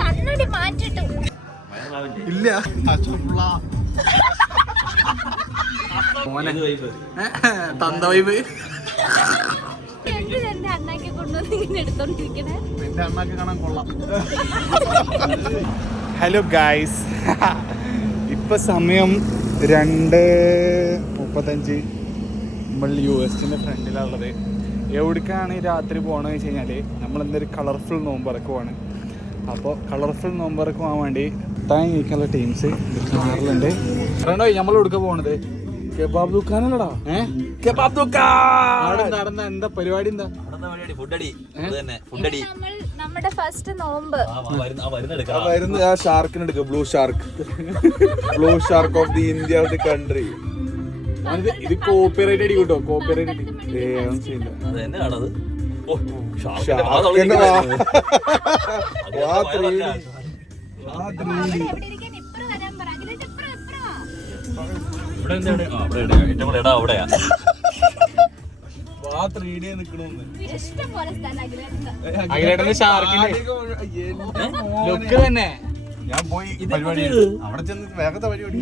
കണ്ണടി മാറ്റിട്ടു ഇല്ല. തന്ത വൈബ് എന്റെ അണ്ണാക്കി കൊണ്ടുവന്ന് ഇങ്ങനെ എടുത്തോണ്ടിരിക്കണേ. എന്റെ അണ്ണാക്കി കാണാൻ കൊള്ളാം. ഹലോ ഗായ്സ്, ഇപ്പൊ സമയം 2:35. നമ്മൾ US-ന്റെ ഫ്രണ്ടിലുള്ളത്. എവിടേക്കാണ് രാത്രി പോകണമെന്ന് വെച്ച് കഴിഞ്ഞാൽ നമ്മൾ എന്തൊരു കളർഫുൾ നോമ്പറക്കുവാണ്. അപ്പോൾ കളർഫുൾ നോമ്പറക്ക് പോകാൻ വേണ്ടി താങ്ങിക്കുള്ള ടീംസ് കാറിലുണ്ട്. ഫ്രണ്ടോ നമ്മൾ എവിടേക്കാ പോകണത്? കെബാബ് ദുക്കാനല്ലടാ. കെബാബ് ദുക്കാൻ നടന്ന എന്താ പരിപാടി? എന്താ നമ്മുടെ ഫസ്റ്റ് നോമ്പ് വരുന്ന ആ ഷാർക്കിന് എടുക്കുക. Blue shark of the India of the country. ഇത് കോപ്പിറൈറ്റ് അടി കിട്ടോ? കോപ്പിറൈറ്റ് അഖിലേട്ടന്റെ ഷാർക്കിന്റെ ലുക്ക് തന്നെ. ഞാൻ പോയി പരിപാടി അവിടെ ചെന്ന് വേഗത്തെ പരിപാടി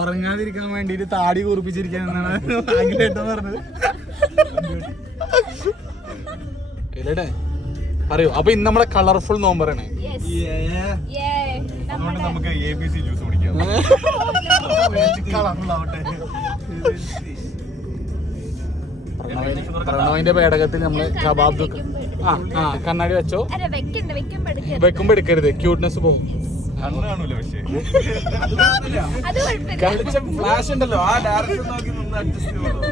ഉറങ്ങാതിരിക്കാൻ വേണ്ടിട്ട് താടി കുറിപ്പിച്ചിരിക്കാന്നാണ് അഖിലേട്ടൻ പറഞ്ഞത്. ഇല്ലേട്ടെ പറയൂ. അപ്പൊ ഇന്ന് നമ്മളെ കളർഫുൾ നോമ്പറാണ്. അതുകൊണ്ട് നമുക്ക് ABC ജ്യൂസ് കുടിക്കാം. പ്രണവിന്റെ പേടകത്തിൽ നമ്മള് കബാബ് കണ്ണാടി വെച്ചോ. വെക്കുമ്പോ എടുക്കരുത്, ക്യൂട്ട്നെസ് പോകും. ഫ്ലാഷ് ഉണ്ടല്ലോ, ആ ഡയറക്ഷൻ നോക്കി നിന്ന് അഡ്ജസ്റ്റ് ചെയ്യണം.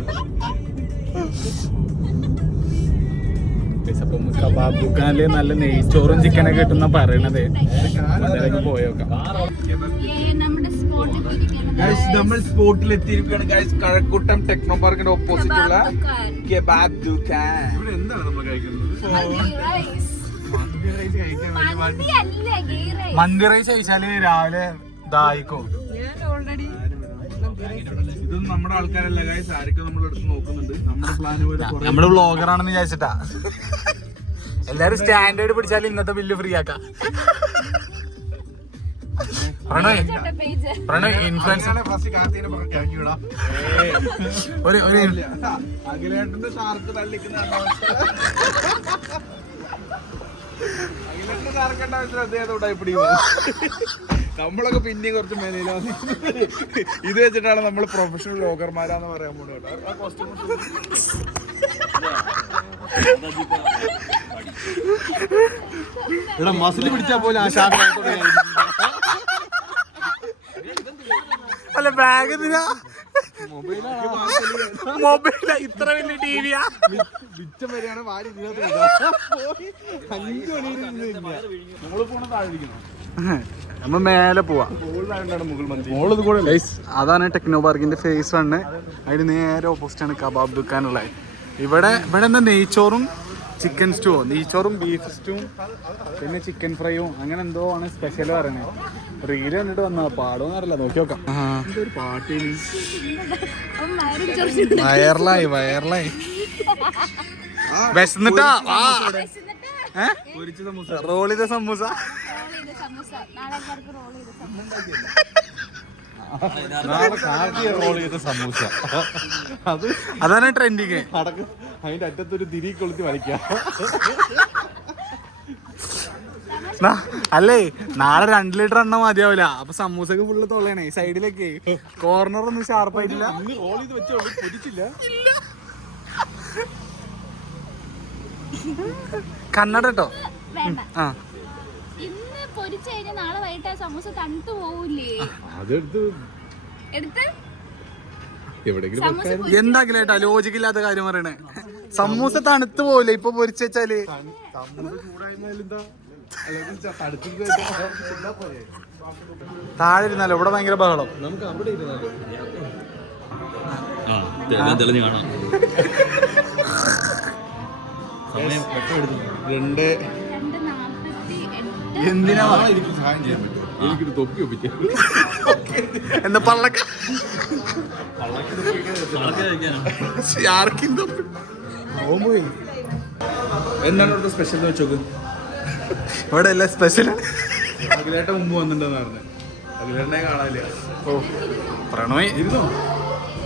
അപ്പം കബാബ് ദുക്കാനില് നല്ല നെയ്ച്ചോറും ചിക്കനൊക്കെ കിട്ടുന്ന പറയണത്. അതിലേക്ക് പോയേക്കാം. നമ്മൾ സ്പോട്ടിൽ എത്തിയിരിക്കുകയാണ് ഗൈസ്. കഴക്കൂട്ടം ടെക്നോ പാർക്കിന്റെ ഓപ്പോസിറ്റ് ഉള്ള കെബാബ് ദുക്കാൻ. ഇവിടെ എന്താണ് നമ്മൾ കഴിക്കുന്നത്? മന്തി റൈസ് കഴിച്ചാല് രാവിലെ ദാഹിക്കും. ഇതൊന്നും നമ്മുടെ ആൾക്കാരല്ല ഗൈസ്. ആരൊക്കെ നമ്മളെടുത്ത് നോക്കുന്നുണ്ട്. നമ്മുടെ പ്ലാൻ നമ്മള് വ്ളോഗർ ആണെന്ന് വിചാരിച്ചിട്ടാ. എല്ലാരും സ്റ്റാൻഡേർഡ് പിടിച്ചാല് ഇന്നത്തെ ബില്ല് ഫ്രീ ആക്കാം. പ്രണയ് ഇൻഫ്ലുവൻസർ അഖിലേട്ടന്റെ ഷാർക്ക് തള്ളിക്കുന്ന അഖിലേട്ടന്റെ ഷാർക്കണ്ട അദ്ദേഹത്തോടെ പിടിക്കുന്നത്. നമ്മളൊക്കെ പിന്നെയും കുറച്ച് മേനയിലാണ്. ഇത് വെച്ചിട്ടാണ് നമ്മൾ പ്രൊഫഷണൽ വ്ളോഗർമാരാന്ന് പറയാൻ പോകുന്നത്. ആ കോസ്റ്റ്യൂം ഇവിടെ മസിൽ പിടിച്ചാൽ പോലും ആ ഷാർക്ക് അല്ല ബാഗ് മൊബൈലാ ഇത്ര വലിയ ടിവിയാ. മിച്ചം വരെയാണ് വാരി. 5 മണിയിൽ നമ്മള് പോണ താഴെയിരിക്കുന്നു. നമ്മ മേലെ പോവാ. അതാണ് ടെക്നോ പാർക്കിന്റെ ഫേസ് 1. അതിന് നേരെ ഓപ്പോസിറ്റ് ആണ് കബാബ് ദുക്കാനുള്ളത്. ഇവിടെ എന്താ നെയ്ച്ചോറും ചിക്കൻ സ്റ്റൂ, നെയ്ച്ചോറും ബീഫ് സ്റ്റൂവും പിന്നെ ചിക്കൻ ഫ്രൈയും അങ്ങനെ എന്തോ ആണ് സ്പെഷ്യൽ പറയണേ. റീല് കണ്ടിട്ട് വന്നാ പാടോന്ന് അറിയില്ല, നോക്കി നോക്കാം. പാട്ട് വയറലായി വിശന്നിട്ടാ. റോൾ ചെയ്ത സമൂസ. അതാണ് ട്രെൻഡിങ്. അതിന്റെ അറ്റത്തൊരു തിരി കൊളുത്തി വലിക്കാം. അല്ലേ നാളെ 2 ലിറ്റർ എണ്ണ മതിയാവില്ല. അപ്പൊ സമൂസക്ക് ഫുള്ള് തൊള്ളണേ. സൈഡിലേക്ക് കോർണർ ഒന്നും ഷാർപ്പായിട്ടില്ല. റോൾ ചെയ്ത് വെച്ചോളൂ, പൊരിച്ചില്ല. കണ്ണട കേട്ടോ. എന്താക്കില്ലേട്ടാ ലോജിക്കില്ലാത്ത കാര്യം പറയണേ. സമൂസ തണുത്ത് പോവില്ലേ ഇപ്പൊ പൊരിച്ച് വെച്ചാല്? താഴെ ഇരുന്നാലോ? ഇവിടെ ഭയങ്കര ബഹളം. നമുക്ക് അവിടെ ഇരുന്നാലോ? തെളിഞ്ഞു കാണാം. സമയം എന്തിനാ സഹായം ചെയ്യാൻ പറ്റും. എനിക്കൊരു തൊപ്പി ഒപ്പിക്കാം. എന്താ പള്ളക്ക ആർക്കും എന്താണ് ഇവിടുത്തെ സ്പെഷ്യൽ എന്ന് വെച്ചോക്ക്. ഇവിടെ എല്ലാം സ്പെഷ്യലാണ്. അഖിലേട്ട മുമ്പ് വന്നിട്ടുണ്ടെന്ന് പറഞ്ഞു. അഖിലേട്ടനെ കാണാനില്ല. ഓ പ്രണോയ് ഇരുന്നോ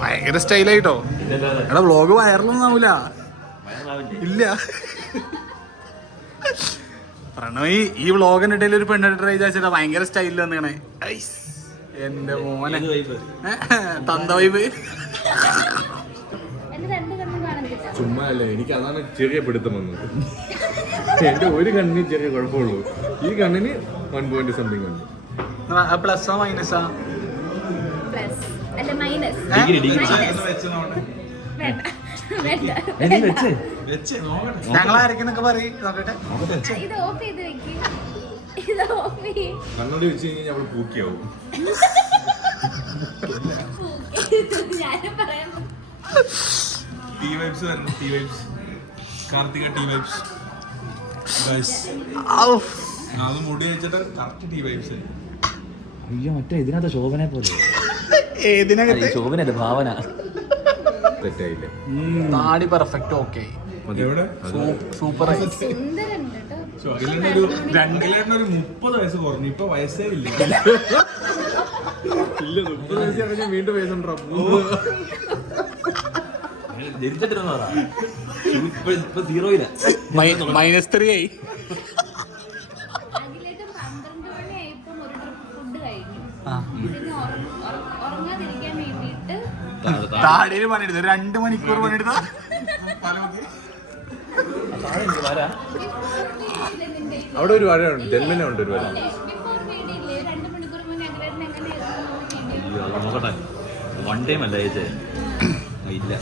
ഭയങ്കര സ്റ്റൈലായിട്ടോ. എടാ വ്ളോഗ് വൈറലൊന്നും ആവൂല. ഇല്ല പ്രണോയ് ഈ വ്ളോഗിന്റെ ഇടയിൽ ഒരു പെണ്ണ് ട്രൈ ചെയ്താ ഭയങ്കര സ്റ്റൈലിൽ വന്നിക്കണേ. എന്റെ മോനെ തന്ത വൈബ്. ചുമ്മാ അല്ലേ, എനിക്ക് അതാണ് ചെറിയ പിടുത്തം വന്നത്. എന്റെ ഒരു കണ്ണിന് ചെറിയ കുഴപ്പമുള്ളൂ, ഈ കണ്ണിന് 1 something ഉണ്ട്. പ്ലസ്സാ മൈനസാ? ഞങ്ങളാരൊക്കെ പറയും നോക്കട്ടെ. കണ്ണോടി വെച്ച് കഴിഞ്ഞാൽ അവള് പൂക്കിയാവും. ടി വൈബ്സ് വരണം, T vibes. Karthika T vibes. അത് മുടി വെച്ചിട്ട് കറക്റ്റ് ടി വൈബ്സ്. അയ്യോ മറ്റേ ഇതിനകത്ത് ശോഭനെ പോലെ. ഏതിനകത്ത്? ശോഭനല്ലേ ഭാവന. തെറ്റായില്ലേ? താടി പെർഫെക്റ്റ്. Okay super. അഖിലേട്ടനൊരു 30 വയസ്സ് കുറഞ്ഞു. ഇപ്പൊ വയസ്സേ ഇല്ല. 30 വയസ്സ് കഴിഞ്ഞാൽ വീണ്ടും വയസ്സുണ്ടോ? -3 ആയി. താടിയിൽ പണിയെടുത്ത 2 മണിക്കൂർ പണിയെടുത്ത. അവിടെ ഒരു വഴയുണ്ട്, ജന്മനെ ഉണ്ട് ഒരു വഴ. വൺ ടൈം അല്ല ചേച്ചേ ഇല്ല.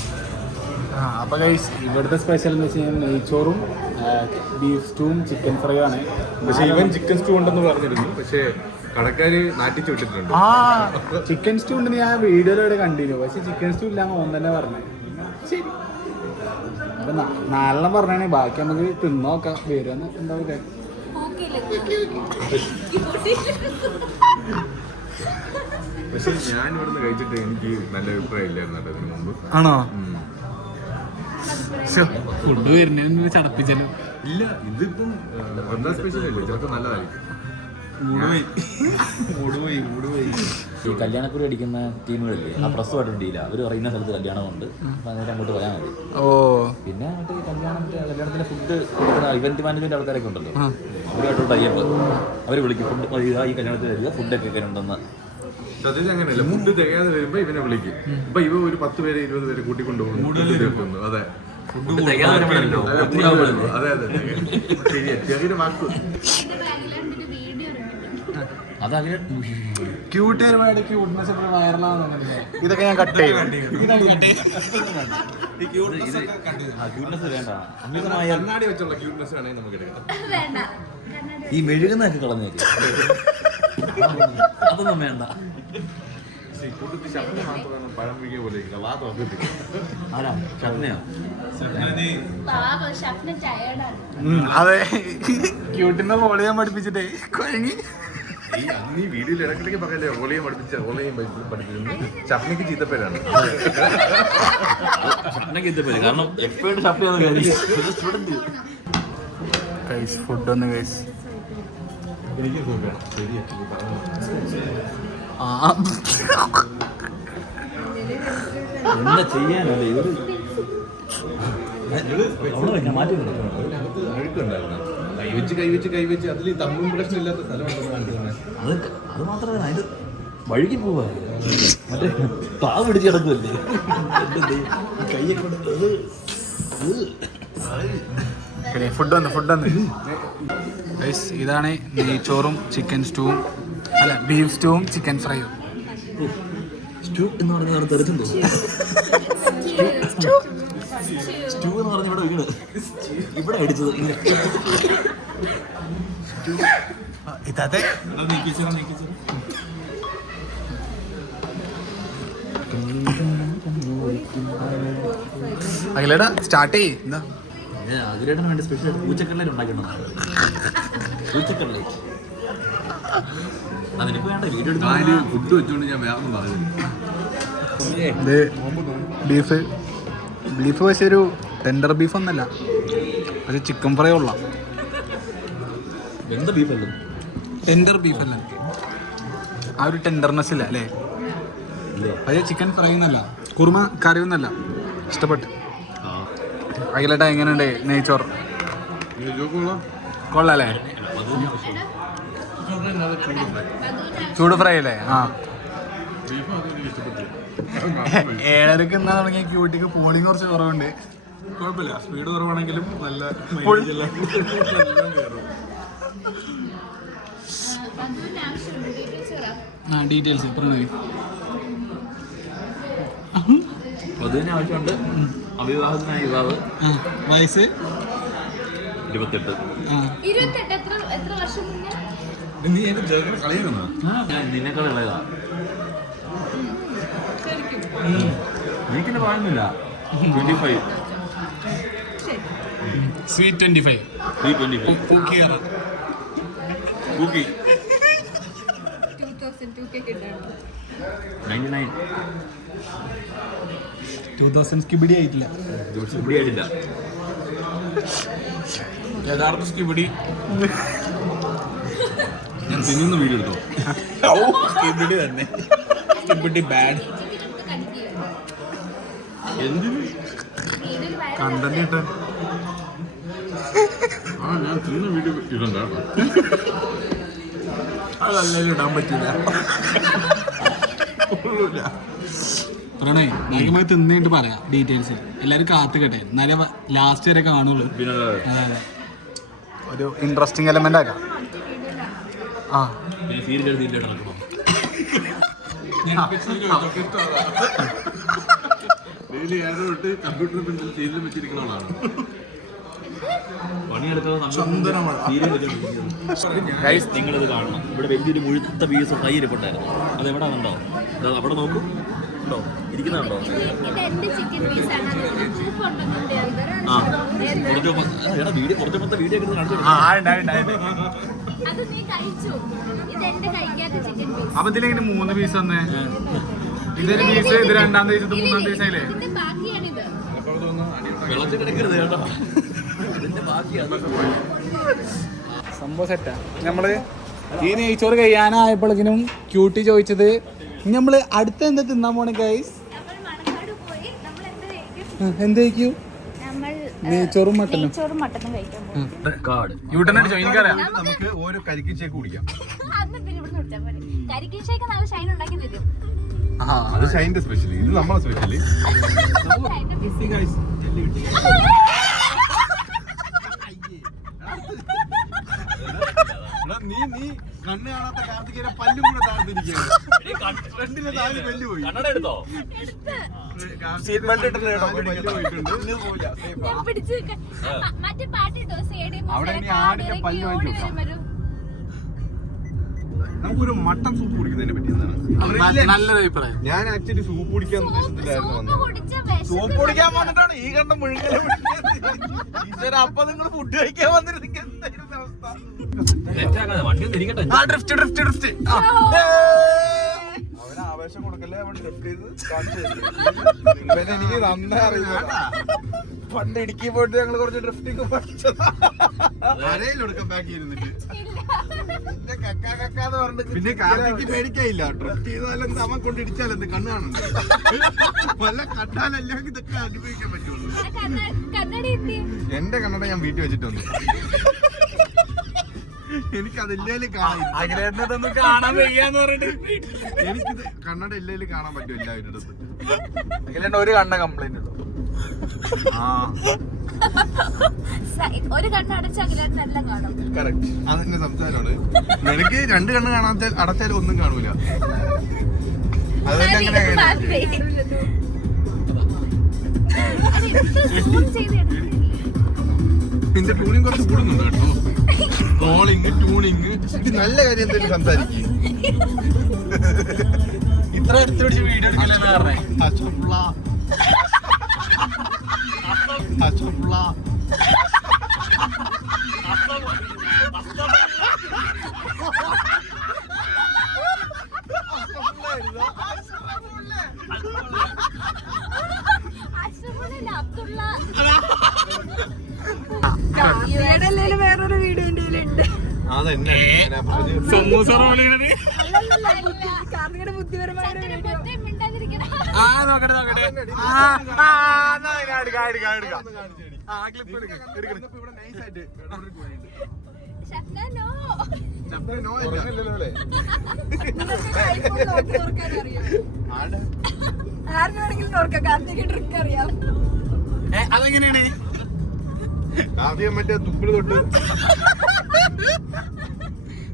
അപ്പൊ ഗൈസ് ഇവിടുത്തെ സ്പെഷ്യൽ എന്ന് വെച്ച് കഴിഞ്ഞാൽ നെയ്ച്ചോറും ബീഫ് സ്റ്റൂവും ചിക്കൻ ഫ്രൈ ആണ്. പക്ഷെ ഇവൻ ചിക്കൻ സ്റ്റൂ ഉണ്ടെന്ന് പറഞ്ഞിരുന്നു, പക്ഷെ കടക്കാര് നാട്ടിച്ചു വിട്ടിട്ടുണ്ട്. ചിക്കൻ സ്റ്റൂ ഉണ്ടെന്ന് ഞാൻ വീഡിയോയിലൂടെ കണ്ടിരുന്നു, പക്ഷെ ചിക്കൻ സ്റ്റൂ ഇല്ലാന്ന് ഓൻ തന്നെ പറഞ്ഞു. ശരി അപ്പൊ 4 പറഞ്ഞാണെ ബാക്കി നമുക്ക് തിന്നോക്കാം. വരുമെന്ന് ഉണ്ടാവില്ലേ? പക്ഷെ ഞാൻ ഇവിടുന്ന് കഴിച്ചിട്ട് എനിക്ക് നല്ല അഭിപ്രായം ഇല്ലായിരുന്നു അതിന് മുമ്പ്. ആണോ? ഫുഡ് വരുന്ന ചടപ്പിച്ചല്ലോ. ഇല്ല, ഇതിപ്പം ഒന്നാം സ്പെഷ്യൽ അല്ലേ, ചിലപ്പോൾ നല്ലതായിരിക്കും. ഈ കല്യാണക്കുറി അടിക്കുന്ന ടീമുകളില്ലേ, ആ പ്രസ്സുമായിട്ട് ഡീല അവർ പറയുന്ന സ്ഥലത്ത് കല്യാണമുണ്ട്, അന്നേരം അങ്ങോട്ട് പോയാൽ മതി. പിന്നെ മറ്റേ കല്യാണത്തിന്റെ ഫുഡ് കൊടുക്കുന്ന ഇവന്റ് മാനേജ്മെന്റ് ആൾക്കാരൊക്കെ ഉണ്ടല്ലോ, അവരുമായിട്ട് ടൈപ്പ് അവർ വിളിക്കും. ഫുഡ് ഈ കല്യാണത്തിൽ വരിക, ഫുഡൊക്കെ ഒക്കെ ഉണ്ടെന്ന്. സത്യത്തിൽ അങ്ങനെയല്ല, ഫുഡ് തികയാതെ വരുമ്പോ ഇവനെ വിളിക്കും. ഇപ്പൊ ഇവ ഒരു 10 പേരെ 20 പേരെ കൂട്ടിക്കൊണ്ടുപോകുന്നു. അതെ അതെ അതെ ശരിയാ, ചെറിയ വാക്ക്. ഇതൊക്കെ ഞാൻ കട്ട് ചെയ്യും. കണ്ണാടി വെച്ചുള്ള ക്യൂട്ട്നെസ് വേണമെങ്കിൽ നമുക്ക് എടുക്കാം. ഈ മെഴുകുന്നൊക്കെ കളഞ്ഞേക്ക്, അതൊന്നും വേണ്ട. പഴം പിടിക്കുക പോലെ വാ തുറക്കത്തില്ല. ആരാ? ഷഫ്നയോ? അതെ, ക്യൂട്ടിന്റെ വോളി ഞാൻ പഠിപ്പിച്ചിട്ടേ കുഴങ്ങി. നീ വീഡിയോയിൽ ഇടയ്ക്കിടയ്ക്ക് പറയല്ലേ ഓലയും പഠിപ്പിക്കുന്നു. ഷഫ്നയ്ക്ക് ചീത്തപ്പേരാണ്. കാരണം എപ്പോഴും ഷഫ്ന ഫുഡ് ഒന്ന് കഴിച്ച് എനിക്ക് വേണം. ശരിയാ എന്താ ചെയ്യാനല്ലേ ഇവര് മാറ്റി അതിനകത്ത് അഴുക്കുണ്ടായിരുന്നു. കൈവച്ച് അതിൽ തമ്മും പ്രശ്നമില്ലാത്ത സ്ഥലമുണ്ടെന്ന്. അത് മാത്രമല്ല അതിന്റെ വഴുകി പോവാ, മറ്റേ പാവ് പിടിച്ച് കിടക്കുമല്ലേ കയ്യൊക്കെ ഫുഡ് വന്ന് ഇതാണ് നെയ്ച്ചോറും ചിക്കൻ സ്റ്റൂവും, അല്ല ബീഫ് സ്റ്റൂവും ചിക്കൻ ഫ്രൈയും. സ്റ്റൂ എന്ന് പറഞ്ഞാൽ തെറിച്ചുണ്ടോ? സ്റ്റൂ എന്ന് പറഞ്ഞ ഇവിടെ വീണ് ഇവിടെ അടിച്ചത് ഇതാതെ അഖിലേടാ സ്റ്റാർട്ട് ചെയ്യ്. എന്താ അതിലേട്ടന് വേണ്ടി സ്പെഷ്യൽ പൂച്ചക്കടലേറ്റ് ഉണ്ടാക്കണം. പൂച്ചക്കടലേറ്റ് നിനക്ക് വേണ്ട വീഡിയോ ഫുഡ് വെച്ചോണ്ട് ഞാൻ വേറെ ഒന്നും പറഞ്ഞു. ബീഫ് പക്ഷെ ഒരു ടെൻഡർ ബീഫ് ഒന്നല്ല, പക്ഷെ ചിക്കൻ ഫ്രൈ ഉള്ള എന്താ ബീഫല്ലോ ടെൻഡർ ബീഫ് അല്ല, ആ ഒരു ടെൻഡർനെസ് ഇല്ല അല്ലേ. പക്ഷേ ചിക്കൻ ഫ്രൈ എന്നല്ല, കുറുമ കറി ഒന്നല്ല. ഇഷ്ടപ്പെട്ടു. അഖിലേട്ടാ എങ്ങനെയുണ്ട് നെയ്ച്ചോറ്? കൊള്ളാല്ലേ? ചൂട് ഫ്രൈ അല്ലേ? ആ 7:30 എന്നാ തുടങ്ങിയ ക്യൂട്ടിക്ക് പോളിങ് കുറച്ച് കുറവുണ്ട്. കുഴപ്പമില്ല, സ്പീഡ് കുറവാണെങ്കിലും നല്ല ഡീറ്റെയിൽസ് പ്രണവ്. വധുവിന് ആവശ്യമുണ്ട്. അവിവാഹത്തിനായ യുവാവ്, വയസ്സ് 28. എത്ര വർഷം മുന്നേ? നീ എന്റെ ചെറുക്കനെ കളിയാക്കുന്നോ? ഞാൻ നിന്നെക്കാൾ ഇളയതാ. എനിക്കെന്നെ പറയുന്നില്ല. 25. സ്വീറ്റ് 25. കുക്കി 99. 2000 സ്കിബിഡി ആയിട്ടില്ല. ഇവിടെ ആയിട്ടില്ല. യഥാർത്ഥ സ്കിബിഡി ഞാൻ തിന്നുന്ന വീഡിയോ എടുത്തോ? സ്കിബിഡി തന്നെ. Skibidi bad. എന്തിന് കണ്ടന്റ് കിട്ടാൻ. ഞാൻ തിന്നുന്ന വീഡിയോ ഇടണ്ട. അതല്ലെങ്കിലും ഇടാൻ പറ്റില്ല. പ്രണയ് വേഗമായി തിന്നിട്ട് പറയാം ഡീറ്റെയിൽസ്. എല്ലാവരും കാത്തുകട്ടെ, എന്നാലേ ലാസ്റ്റ് വരെ കാണുള്ളൂ. അതെ, ഒരു ഇൻട്രസ്റ്റിംഗ് എലമെന്റ് ആക്കാം. ആ കമ്പ്യൂട്ടർ പ്രിന്റിൽ സീരിയൽ വെച്ചിരിക്കുന്ന ആളാണ്. നിങ്ങളിത് കാണണം. ഇവിടെ വലിയൊരു മുഴുത്ത പീസ് ഫ്രൈ ഇരിപ്പുണ്ടായിരുന്നു. അത് എവിടെ ഉണ്ടോ? അവിടെ നോക്കൂ, ഉണ്ടോ ഇരിക്കുന്നുണ്ടോ? ആ കുറച്ച് വീഡിയോ അപ്പൊ ഇതിലെങ്ങനെ 3 പീസ് തന്നെ? ഇതൊരു പീസ്, ഇത് 2-ാം പീസ്, ഇത് 3-ാം പീസ് ആയില്ലേ? വെള്ളത്തിൽ കിടക്കരുത് കേട്ടോ. ഇതിന്റെ ബാക്കിയാണ് സംഭവം സെറ്റാ. നമ്മള് ഈ നെയ്ച്ചോറ് കഴിയാനായപ്പോഴേക്കിനും ക്യൂട്ടി ചോദിച്ചത് നമ്മള് അടുത്ത എന്താ തിന്നാൻ പോണേ ഗൈസ്? എന്ത് കഴിക്കൂ? നെയ്ച്ചോറും മട്ടനും. യൂട്ടനടിച്ചോ? എനിക്കറിയാം. നമുക്ക് ഓരോ കരിക്കിച്ചേക്ക് കുടിക്കാം. അത് ഷൈൻ്റെ സ്പെഷ്യലി, ഇത് നമ്മളെ സ്പെഷ്യലി. നീ കണ്ണ് കാണാത്ത കാർത്തികേയനെ പല്ലും കൂടെ താഴ്ത്തിരിക്കുകയാണ്. ഫ്രണ്ടിലെ താഴെ പല്ല് പോയി. അവിടെ ഇനി ആടിന്റെ പല്ല് വാങ്ങി വെക്കാം. നമുക്കൊരു മട്ടൻ സൂപ്പ് കുടിക്കുന്നതിനെ പറ്റി എന്താണ്? നല്ലൊരു അഭിപ്രായം. ഞാൻ ആക്ച്വലി സൂപ്പ് കുടിക്കാൻ ഉദ്ദേശത്തിലായിരുന്നു വന്നത്. സൂപ്പ് കുടിക്കാൻ വന്നിട്ടാണ് ഈ കണ്ട മുഴുകല. അപ്പൊ നിങ്ങൾ ഫുഡ് കഴിക്കാൻ വന്നിരുന്നെങ്കിൽ എന്തായിരുന്നു അവസ്ഥ? അവന് ആവേശം കൊടുക്കല്ലേ, അവൻ ഡ്രിഫ്റ്റ് ചെയ്ത് കാണിച്ചു. എനിക്ക് നന്നായി അറിയില്ല. പണ്ട് ഇടുക്കി പോയിട്ട് ഞങ്ങൾ കുറച്ച് ഡ്രിഫ്റ്റിംഗ് പഠിച്ചത്. പിന്നെ കാർത്തിക്ക് പേടിക്കായില്ല. ഡ്രിഫ്റ്റ് ചെയ്താലും അവൻ കൊണ്ട് ഇടിച്ചാലെന്ത് കണ്ണ് കാണുന്നുണ്ട്. വല്ല കണ്ടാലല്ലെങ്കിൽ ഇതൊക്കെ അനുഭവിക്കാൻ പറ്റുള്ളൂ. എന്റെ കണ്ണട ഞാൻ വീട്ടിൽ വെച്ചിട്ടുണ്ട്. എനിക്കതില്ലേലും കാണാൻ വയ്യാന്ന് പറഞ്ഞിട്ട് എനിക്കിത് കണ്ണട ഇല്ലേലും കാണാൻ പറ്റും എല്ലാവരുടെ അടുത്ത്. അഖിലേട്ടൻ ഒരു കണ്ണ കംപ്ലൈന്റ് ഉള്ളൂ. ഒരു കണ്ണ് അടച്ചാലും കാണും. കറക്റ്റ്, അതെന്റെ സംസാരമാണ്. നിനക്ക് 2 കണ്ണ് കാണാത്ത അടച്ചാലും ഒന്നും കാണൂല. അത് തന്നെ അങ്ങനെ നിന്റെ ട്യൂണിങ് കുറച്ച് കൂടുന്നുണ്ട് കേട്ടോ. ട്രോളിങ്, ട്യൂണിങ്, ഇത് നല്ല കാര്യം എന്തെങ്കിലും സംസാരിക്കും. ഇത്ര അടുത്ത് പിടിച്ച് വീഡിയോ എടുക്കില്ലെന്ന് പറഞ്ഞേ. പുറത്തുള്ള വേറൊരു വീഡിയോ ഉണ്ട്. കാർത്തികയുടെ ബുദ്ധിപരമായ ഒരു വീഡിയോ. ആരുടെ വേണമെങ്കിലും നോക്കാം. കാർത്തിക ട്രിക്ക് അറിയാം. അതെങ്ങനെയാണ്? ആദ്യം മറ്റേ തുപ്പില് തൊട്ട്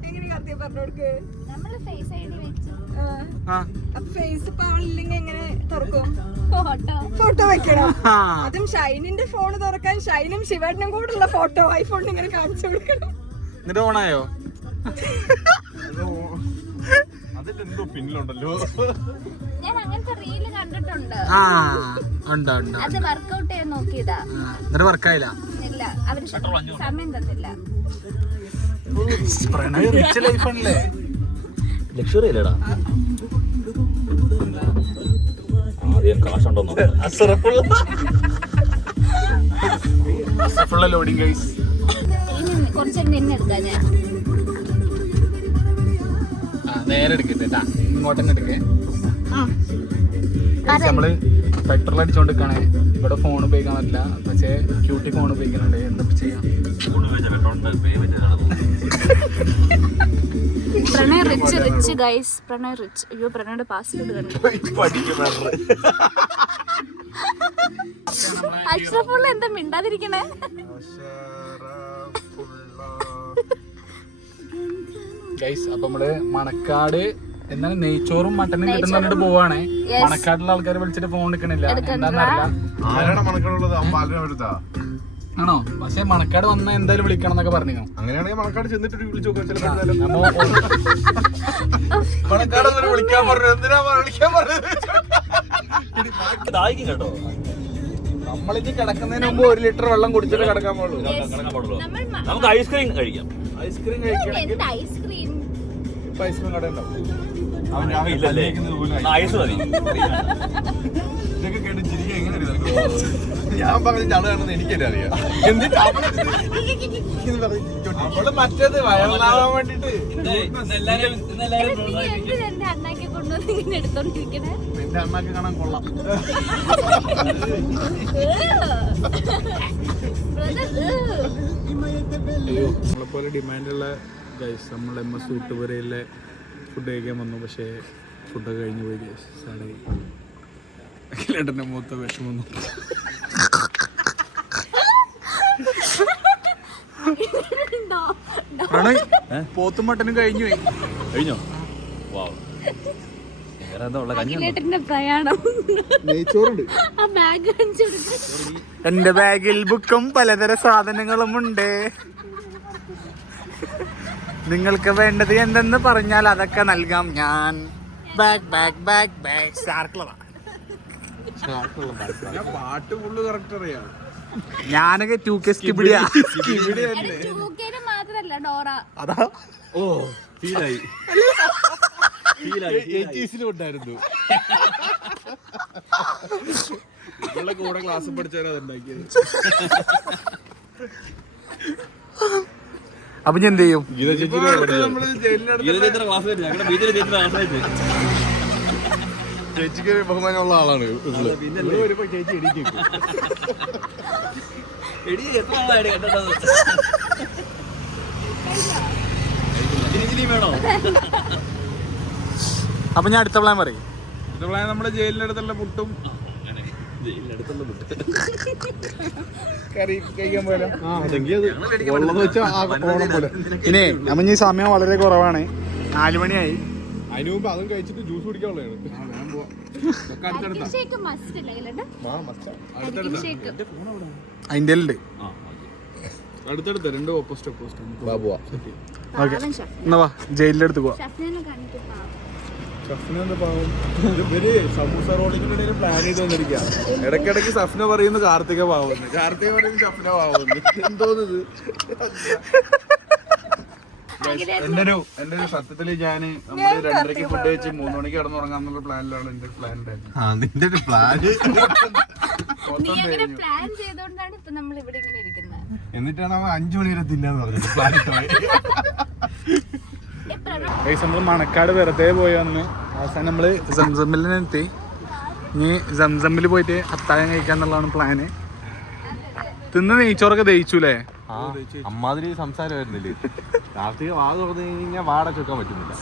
എങ്ങനെ കാർത്തിക പറഞ്ഞു കൊടുക്ക്. നമ്മള് ഫേസ് ഐഡി വെച്ചു അപ്പൊ ഫേസ് ഇപ്പൊ ആളില്ലെങ്കിൽ എങ്ങനെ തുറക്കും? ഫോട്ടോ വെക്കണം. അതും ഷൈനിന്റെ ഫോൺ തുറക്കാൻ ഷൈനും ശിവേട്ടനും കൂടെ ഉള്ള ഫോട്ടോ ഐഫോണിൽ ഇങ്ങനെ കാണിച്ചു കൊടുക്കണം. എന്നിട്ട് ഓണായോ? അതിലെന്തോ പിന്നിലുണ്ടല്ലോ. ഞാൻ അങ്ങനത്തെ റീല് കണ്ടിട്ടുണ്ട്. അത് വർക്കൗട്ട് ചെയ്യാൻ നോക്കിയതാ. എന്നിട്ട് വർക്കായില്ല. ഇല്ല, അവര് സമയം തന്നില്ല. പ്രണയ് റിച്ച് ലൈഫാണല്ലേ? ലക്ഷറി അല്ലേടാ, ആദ്യം കാശുണ്ടോന്നോ. Loading guys. കുറച്ച് നിന്നെ എടുക്കാം ഞാൻ. നേരെ എടുക്കട്ടെ, ഇങ്ങോട്ടന്നെ എടുക്കേ. നമ്മള് പെട്രോൾ അടിച്ചോണ്ടിരിക്കാണ്. ഇവിടെ ഫോൺ ഉപയോഗിക്കാൻ പറ്റില്ല, പക്ഷേ ക്യൂട്ടി ഫോൺ ഉപയോഗിക്കുന്നുണ്ട്. എന്താ ചെയ്യാം? Pranay rich guys. Pranay rich. അയ്യോ, പ്രണയുടെ പാസ്വേഡ് കണ്ടു. അഷ്റഫുള്ള എന്താ മിണ്ടാതിരിക്കണേ? ഗൈസ്, അപ്പൊ നമ്മള് മണക്കാട് എന്താണ് നെയ്ച്ചോറും മട്ടനും കിട്ടുന്നിട്ട് പോവാണ്. മണക്കാട്ടിലുള്ള ആൾക്കാർ വിളിച്ചിട്ട് ഫോൺ എടുക്കണില്ല, എന്താന്നറിയില്ല. ആരാണ് മണക്കാടുള്ളത്? പാലനടുത്താ ആണോ? പക്ഷെ മണക്കാട് വന്ന എന്തായാലും വിളിക്കണം എന്നൊക്കെ പറഞ്ഞു. അങ്ങനെയാണെങ്കിൽ മണക്കാട് ചെന്നിട്ട് വിളിച്ചു നോക്കാം. മണക്കാട് വിളിക്കാൻ പറഞ്ഞു. എന്തിനാ വിളിക്കാൻ പറഞ്ഞത്? കേട്ടോ, നമ്മളിത് കിടക്കുന്നതിന് മുമ്പ് 1 ലിറ്റർ വെള്ളം കുടിച്ചിട്ട് കിടക്കാൻ പാടുള്ളൂ. നമുക്ക് ഐസ്ക്രീം കഴിക്കാം. ഐസ്ക്രീം കഴിക്കണമെങ്കിൽ ഐസ്ക്രീം ഇപ്പൊ ഐസ്ക്രീം കട ഉണ്ടാവും. ഐസ് മതി. ഇതൊക്കെ കേട്ട് ചിരിക്കുക എങ്ങനെ ഞാൻ പറഞ്ഞ ചളയാണെന്ന് എനിക്കെന്നെ അറിയാം. എന്നിട്ട് അവള് മറ്റേത് വയറിലാവാൻ വേണ്ടിട്ട് എന്റെ അണ്ണാക്കി കൊണ്ടുവന്ന് ഇങ്ങനെ എടുത്തോണ്ടിരിക്കണേ. എന്റെ അണ്ണാക്ക് കാണാൻ കൊള്ളാം. അയ്യോ, നമ്മളെപ്പോലെ ഡിമാൻഡുള്ള ഗൈസ് നമ്മൾ MS ഊട്ടുപുരയിലെ ഫുഡ് കഴിക്കാൻ വന്നു. പക്ഷേ ഫുഡൊക്കെ കഴിഞ്ഞ് പോയി ഗൈസ്. സാറേ, അഖിലേട്ടൻ്റെ മൂത്ത വിഷമൊന്നു. പോത്തും മട്ടനും കഴിഞ്ഞു പോയി. കഴിഞ്ഞോ? വാവ്, വേറെ എന്താ ഉള്ള? അഖിലേട്ടന്റെ പ്രയാണം. നെയ്ച്ചോറുണ്ട്. ആ ബാഗ് എന്റെ ബാഗിൽ ബുക്കും പലതരം സാധനങ്ങളും ഉണ്ട്. നിങ്ങൾക്ക് വേണ്ടത് എന്തെന്ന് പറഞ്ഞാൽ അതൊക്കെ നൽകാം ഞാൻ. ബാഗ് ബാഗ് ബാഗ് ബാഗ് പാട്ട് ഫുള്ള് കറക്റ്റ് അറിയാം. ഞാനൊക്കെ 2K സ്കിബിഡിയാ. മാത്രല്ല ഡോറ. അതാ ഓ, ഫീലായി. ഉണ്ടായിരുന്നു കൂടെ ക്ലാസ് പഠിച്ചാലും അതുണ്ടാക്കിയത്. അപ്പൊ ഞാൻ എന്ത് ചെയ്യും? ചേച്ചിക്ക് ബഹുമാനമുള്ള ആളാണ്. ചേച്ചി എടിക്കും. അപ്പൊ ഞാൻ അടുത്ത പ്ലാൻ പറയും. നമ്മുടെ ജയിലിനടുത്തുള്ള പുട്ടും കറി കഴിക്കാൻ പോലെ. ഇനി നമ്മ ഈ സമയം വളരെ കുറവാണ്. 4 മണിയായി. അതിനു മുമ്പ് അതും കഴിച്ചിട്ട് ജ്യൂസ് കുടിക്കാനുള്ളതാണ്. അതിന്റെ ഉണ്ട്. അടുത്തടുത്ത് 2 ഓപ്പോസിറ്റ്. ഓക്കെ, എന്നാ വാ ജയിലിന്റെ അടുത്ത് പോവാ. സമൂസ റോളിങ്ങിന്റെ പ്ലാൻ ചെയ്ത് വന്നിരിക്കുക. ഇടയ്ക്കിടയ്ക്ക് സഫ്ന പറയുന്നു കാർത്തിക പാവുന്നു, കാർത്തിക പറയുന്നു സഫ്ന പാവുന്നു. എന്തോന്നത്? എന്റെ ഒരു സത്യത്തില് ഞാന് നമ്മള് 2:30 ഫുഡ് കഴിച്ച് 3 മണിക്ക് കിടന്നുറങ്ങാന്നുള്ള പ്ലാനിലാണ് എന്റെ പ്ലാൻ ഉണ്ടായിരുന്നത്. നിന്റെ ഒരു പ്ലാന് പ്ലാൻ ചെയ്തോണ്ടാണ് ഇപ്പൊ നമ്മൾ ഇവിടെ ഇങ്ങനെ ഇരിക്കുന്നത്. എന്നിട്ടാണ് അവൻ 5 മണി വരെ തിന്നാന്ന് പറഞ്ഞത് പ്ലാൻ. നമ്മൾ മണക്കാട് വെറുതെ പോയി വന്ന് അവസാനം നമ്മള് സംസമ്മിലെത്തി. ഇനി സംസമ്മിൽ പോയിട്ട് അത്താഴം കഴിക്കാന്നുള്ളതാണ് പ്ലാന്. തിന്ന് നെയ്ച്ചോറൊക്കെ ദഹിച്ചൂലേ? അമ്മാതിരി സംസാരമായിരുന്നില്ലേ? കാർത്തിക വാ തുറന്നു കഴിഞ്ഞാൽ വാട ചൊക്കാൻ പറ്റുന്നില്ല.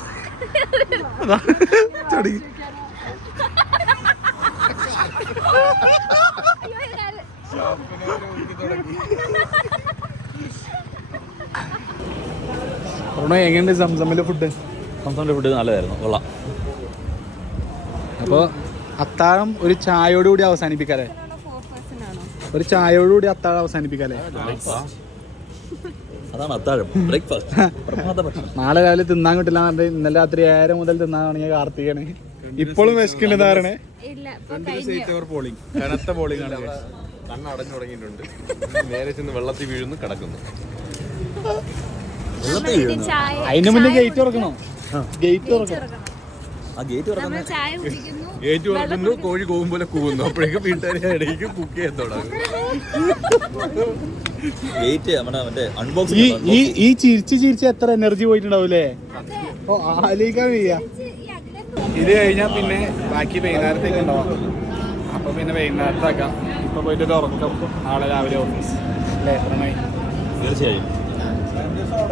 എങ്ങനെയുണ്ട് സംസമ്മിലെ ഫുഡ്? സംസ്ഥാനത്തെ ഫുഡ് നല്ലതായിരുന്നു, കൊള്ളാം. അപ്പോൾ അത്താഴം ഒരു ചായയോടുകൂടി അവസാനിപ്പിക്കാല്ലേ? ഒരു ചായയോടുകൂടി അത്താഴം അവസാനിപ്പിക്കാല്ലേ? അതാണ് അത്താഴം, ബ്രേക്ക്ഫാസ്റ്റ്, പ്രഭാത ഭക്ഷണം. നാളെ രാവിലെ തിന്നാൻ കിട്ടില്ല എന്ന് പറഞ്ഞിട്ട് ഇന്നലെ രാത്രി 7 മുതൽ തിന്നാൻ തുടങ്ങിയ കാർത്തികയാണ്. ഇപ്പോഴും വിശക്കുണ്ട് പറയണേ. കനത്ത പോളിംഗ് ആണ്. കണ്ണടഞ്ഞു തുടങ്ങിയിട്ടുണ്ട്. നേരെ ചെന്ന് വെള്ളത്തിൽ വീഴുന്നു, കിടക്കുന്നു. അതിന് മുന്നേ ഗേറ്റ് തുറക്കണോ? ഗേറ്റ് തുറക്കണം. ആ ഗേറ്റ് തുറക്കുന്ന ചായ കുടിക്കുന്നു, ഗേറ്റ് തുറക്കുന്നു, കോഴി കൂവും പോലെ കൂവുന്നു. അപ്പോഴേക്കും വീട്ടുകാരെ ഇടയ്ക്ക് കുക്ക് ചെയ്യാൻ തുടങ്ങും. ഗേറ്റ് നമ്മുടെ മറ്റേ അൺബോക്സ്. ഈ ചിരിച്ച് എത്ര എനർജി പോയിട്ടുണ്ടാവൂലേ? ഓ ആലോചിക്കാൻ വയ്യ. ഇത് കഴിഞ്ഞാൽ പിന്നെ ബാക്കി വൈകുന്നേരത്തേക്ക് ഉണ്ടാവാം. അപ്പൊ പിന്നെ വൈകുന്നേരത്താക്കാം. ഇപ്പൊ പോയിട്ട് ഒരു ഉറക്കം, നാളെ രാവിലെ ഓഫീസ് അല്ലേ? എത്ര മണി? തീർച്ചയായും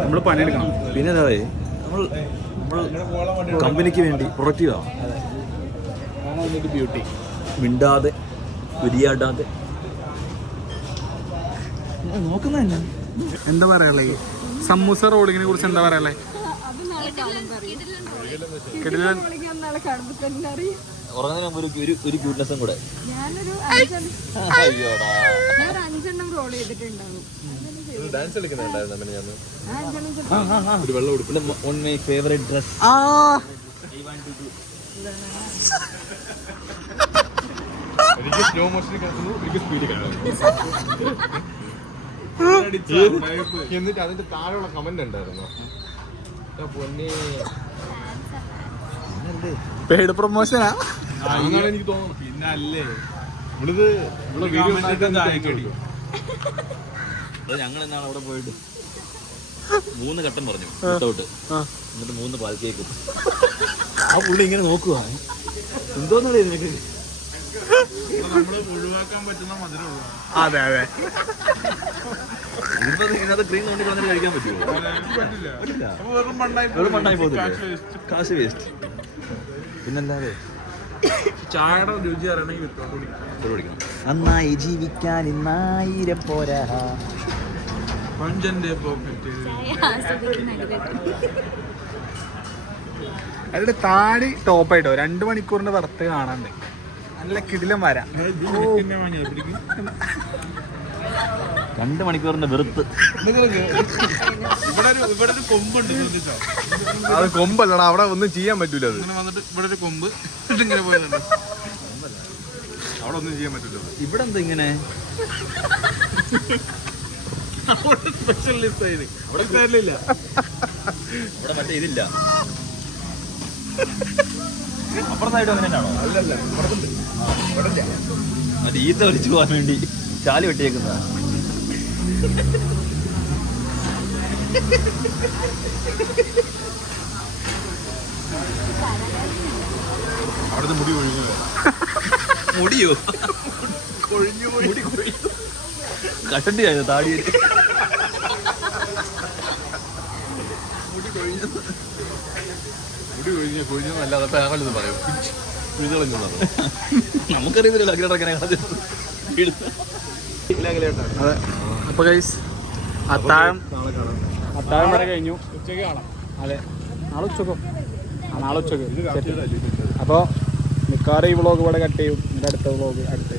നമ്മൾ പണിയെടുക്കണം. പിന്നെ എന്താ നമ്മൾ കമ്പനിക്ക് വേണ്ടി പ്രൊഡക്റ്റീവ് ആവാം. അതാണ് അതിൻ്റെ ബ്യൂട്ടി. മിണ്ടാതെ ഉരിയാടാതെ നോക്കുന്ന തന്നെ. എന്താ പറയാ സമൂസ റോളിങ്ങിനെ കുറിച്ച് എന്താ പറയാ? കിടിലൻ. ഉറങ്ങുന്നതിന് മുമ്പ് ഒരു ക്യൂട്ട്നെസ്സും കൂടെ. ഞാനൊരു 5 റോൾ ചെയ്തിട്ടുണ്ടാവും. ഡാൻസ് കളിക്കുന്നുണ്ടായിരുന്നു അങ്ങനെ. ഞാൻ 5 ഒരു വെള്ളം ഉടുപ്പില്ല. On my favourite dress. എനിക്ക് സ്ലോ മോഷനിൽ കിടക്കുന്നു, എനിക്ക് സ്പീഡിൽ കിടക്കുന്നു. എന്നിട്ട് അതിന്റെ താഴെയുള്ള കമന്റ് ഉണ്ടായിരുന്നു, പൊന്നെ പെയ്ഡ് പ്രൊമോഷനാ എന്നാണ് എനിക്ക് തോന്നുന്നു. പിന്നെ അല്ലേ നമ്മളിത് നമ്മളെ വീഡിയോ അത് ഞങ്ങൾ എന്നാണ് അവിടെ പോയിട്ട് 3 ഘട്ടം പറഞ്ഞു വിട്ടൗട്ട്, എന്നിട്ട് 3 പാൽ കേക്കും. ആ പുള്ളി ഇങ്ങനെ നോക്കുക, എന്തോന്നാണ് ഇതിനൊക്കെ? ഒഴിവാക്കാൻ പറ്റുന്ന മധുരമുള്ള. അതെ അതെ. ഇതിപ്പോ ഇതിനകത്ത് ക്രീം കൊണ്ട് കളഞ്ഞിട്ട് കഴിക്കാൻ പറ്റുമോ? പറ്റില്ല. വെറും മണ്ണായി പോകുന്നില്ല, കാശ് വേസ്റ്റ്. പിന്നെന്താ ചായയുടെ രുചി അറിയണമെങ്കിൽ കുടിക്കണം. നന്നായി ജീവിക്കാൻ ഇന്നായിരം പോരാ. പഞ്ചന്റെ പോക്കറ്റ്. അതിന്റെ താടി ടോപ്പായിട്ടോ 2 മണിക്കൂറിന്റെ വർത്ത് കാണാണ്ട് നല്ല കിടിലം വരാം. 2 മണിക്കൂറിന്റെ വെറുത്ത്. ഇവിടെ ഒരു കൊമ്പുണ്ട്, ശ്രദ്ധിച്ചോ? അത് കൊമ്പല്ലടാ, അവിടെ ഒന്നും ചെയ്യാൻ പറ്റൂല. അത് ഇങ്ങനെ വന്നിട്ട് ഇവിടെ ഒരു കൊമ്പ് ഇങ്ങനെ പോയതുണ്ട്. അവിടെ ഒന്നും ചെയ്യാൻ പറ്റൂല. ഇവിടെ എന്താ ഇങ്ങനെ? സ്പെഷ്യൽ ഡിസൈൻ അവിടെ കാര്യമില്ല. ഇവിടെ മറ്റേ ഇതില്ല. അപ്പുറത്തായിട്ട് അങ്ങനെ തന്നെയാണോ? അല്ലല്ല, ഇവിടുണ്ട്. മറ്റേ ഈത്ത വലിച്ചു പോകാൻ വേണ്ടി ചാലി വെട്ടിയേക്കുന്നതാ. അവിടുത്തെ മുടി ഒഴിഞ്ഞു. മുടിയോ? കൊഴിഞ്ഞു പോയി. മുടി കൊഴിഞ്ഞു. കഷണ്ടി ആയിരുന്നു താടിയിൽ. മുടി കൊഴിഞ്ഞല്ലാതെ ഞങ്ങളിത് പറയും, പിഴുതളഞ്ഞു. നമുക്കറിയത്തില്ല അഖിലേട്ടങ്ങനെ. അതെ. അപ്പൊ ഗൈസ് അത്താഴം വരെ കഴിഞ്ഞു. ഉച്ചയ്ക്ക് കാണാം. അതെ, നാളെ ഉച്ചക്കോ? നാളെ ഉച്ചക്ക്. അപ്പോൾ മിക്കവാറും ഈ വ്ളോഗ് ഇവിടെ കട്ട് ചെയ്യും. എന്നിട്ട് അടുത്ത വ്ളോഗ് അടുത്ത്